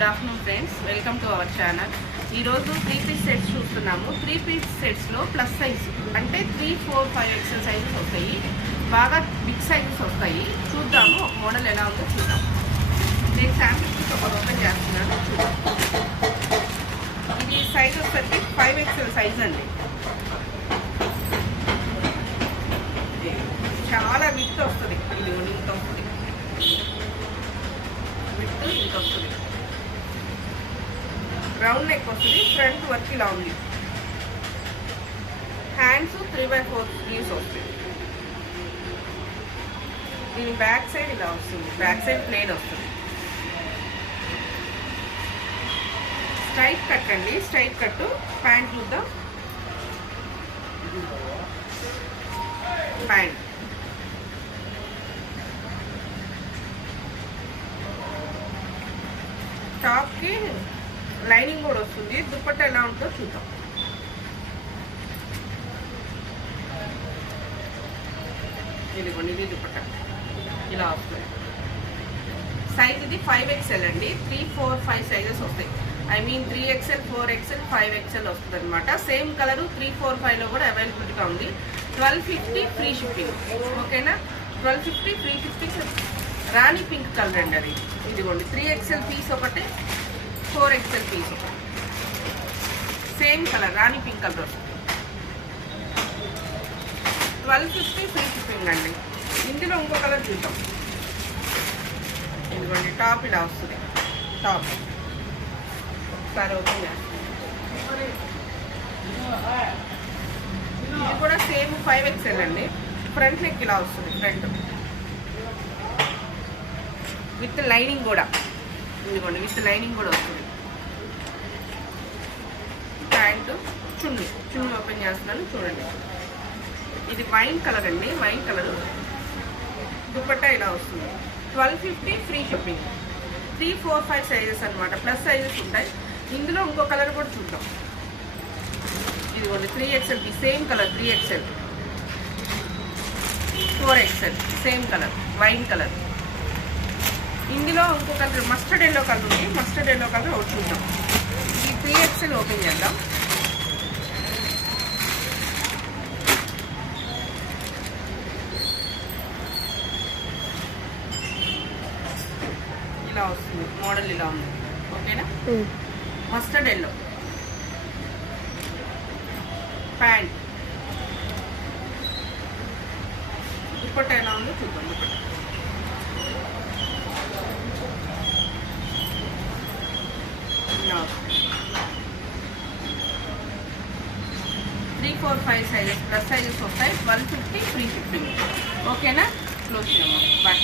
Good afternoon friends, welcome to our channel. ఈరోజు 3 piece sets చూస్తున్నాము. 3 piece సెట్స్లో plus size అంటే 3, 4, 5 XL sizes వస్తాయి. బాగా బిగ్ సైజెస్ వస్తాయి. చూద్దాము ఒక మోడల్ ఎలా ఉందో చూద్దాం. నేను శాంపిల్స్ ఒక ఓపెన్ చేస్తున్నాను. చూద్దాం. ఇది సైజ్ వచ్చేసి 5 ఎక్సెల్ సైజ్ అండి. చాలా విత్ వస్తుంది. ఇది ఇంత వస్తుంది, విత్ ఇంత వస్తుంది. రౌండ్ నెక్ వస్తుంది. ఫ్రంట్ వర్క్ ఇలా ఉంది. హ్యాండ్స్ 3/4 స్లీవ్స్ వస్తుంది. దీని బ్యాక్ సైడ్ ఇలా వస్తుంది. బ్యాక్ సైడ్ ప్లేన్ వస్తుంది. స్ట్రైట్ కట్ అండి. Straight cut. ప్యాంట్ చూద్దాం. ప్యాంట్ టాప్కి లైనింగ్ కూడా వస్తుంది. దుపట్టా ఎలా ఉంటుందో చూద్దాం. ఇదిగోండి, ఇది దుపట్టా ఇలా వస్తుంది. సైజ్ ఇది 5XL అండి. 3, 4, 5 సైజెస్ వస్తాయి. I mean 3XL, 4XL, 5XL వస్తుంది అనమాట. సేమ్ కలరు 3, 4, 5లో కూడా అవైలబిలిటీగా ఉంది. 1250 ఫ్రీ షిప్పింగ్. ఓకేనా? 1250 ఫ్రీ షిప్పింగ్. రాణి పింక్ కలర్ అండి అది. ఇదిగోండి, 3XL పీస్ ఒకటి, 4XL పీస్ ఒకటి. సేమ్ కలర్ రాణి పింక్ కలర్ వస్తుంది. 1250 ఫ్రీ షిప్పింగ్ అండి. ఇందులో ఇంకో కలర్ చూద్దాం. ఇదిగోండి, టాప్ ఇలా వస్తుంది. టాప్ ఒకసారి ఓపెన్ చేస్తాం. ఇది కూడా సేమ్ 5XL అండి. ఫ్రంట్ నెక్ ఇలా వస్తుంది. ఫ్రంట్ విత్ లైనింగ్ కూడా. ఇదిగోండి, విత్ లైనింగ్ కూడా వస్తుంది. ప్యాంటు, చున్నీ ఓపెన్ చేస్తున్నాను చూడండి. ఇది వైన్ కలర్ అండి. Wine colour. దుపట్టా ఇలా వస్తుంది. 1250 ఫ్రీ షిప్పింగ్. 3, 4, 5 సైజెస్ అనమాట. ప్లస్ సైజెస్ ఉంటాయి. ఇందులో ఇంకో కలర్ కూడా చూద్దాం. ఇదిగోండి, 3XL same colour. 3XL, 4XL same colour. Wine colour. ఇందులో ఇంకో కలర్ మస్టర్డ్ ఎల్లో కలర్ ఉంది. మస్టర్డ్ ఎల్లో కలర్ ఒకటి చూద్దాం. ఈ 3XL ఓపెన్ చేద్దాం. ఇలా వస్తుంది. మోడల్ ఇలా ఉంది. ఓకేనా? Mustard yellow. ప్యాంట్. దుపట్టా ఎలా ఉందో చూద్దాం. దుపట్టా 3, 4, 5 సైజెస్. ప్లస్ సైజెస్ వస్తాయి. 1250 ఫ్రీ షిప్పింగ్. ఓకేనా? క్లోజ్ చేద్దాం. బాయ్.